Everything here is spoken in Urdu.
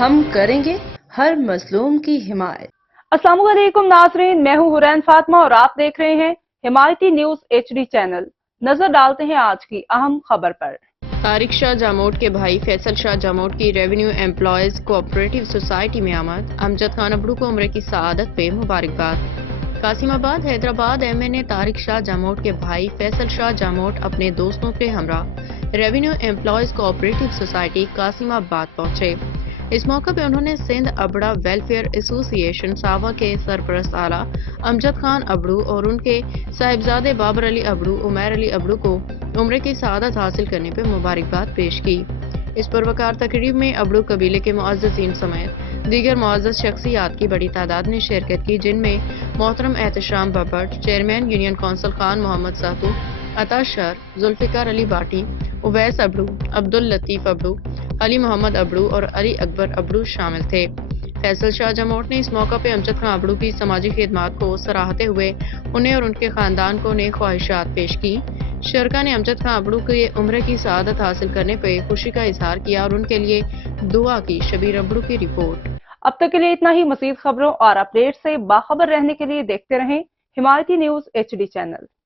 ہم کریں گے ہر مظلوم کی حمایت۔ السلام علیکم ناظرین، میں ہوں حورین فاطمہ اور آپ دیکھ رہے ہیں حمایتی نیوز HD چینل۔ نظر ڈالتے ہیں آج کی اہم خبر پر۔ طارق شاہ جاموٹ کے بھائی فیصل شاہ جاموٹ کی ریونیو امپلائیز کوآپریٹو سوسائٹی میں آمد۔ امجد خان ابڑو کو عمرے کی سعادت پہ مبارکباد۔ قاسم آباد حیدرآباد ایم این اے طارق شاہ جاموٹ کے بھائی فیصل شاہ جاموٹ اپنے دوستوں کے ہمراہ revenue employees cooperative society Qasim آباد پہنچے۔ اس موقع پہ انہوں نے سندھ ابڑا ویلفیئر ایسوسی ایشن ساوا کے سرپرست اعلیٰ امجد خان ابڑو اور ان کے صاحبزادے بابر علی ابڑو، عمیر علی ابڑو کو عمرے کی سعادت حاصل کرنے پہ مبارکباد پیش کی۔ اس پروکار تقریب میں ابڑو قبیلے کے معززین سمیت دیگر معزز شخصیات کی بڑی تعداد نے شرکت کی، جن میں محترم احتشام ببٹ، chairman union council Khan Muhammad Satto, Ata Shar, Zulfiqar Ali Bhatti, Awais Abro, Abdul Latif Abro, Ali Muhammad Abro اور علی اکبر ابڑو شامل تھے۔ فیصل شاہ جاموٹ نے اس موقع پہ امجد خان ابڑو کی سماجی خدمات کو سراہتے ہوئے انہیں اور ان کے خاندان کو نیک خواہشات پیش کی۔ شرکا نے امجد خان ابڑو کے عمرے کی سعادت حاصل کرنے پہ خوشی کا اظہار کیا اور ان کے لیے دعا کی۔ شبیر ابڑو کی رپورٹ۔ اب تک کے لیے اتنا ہی۔ مزید خبروں اور اپڈیٹ سے باخبر رہنے کے لیے دیکھتے رہیں حمایتی نیوز HD چینل۔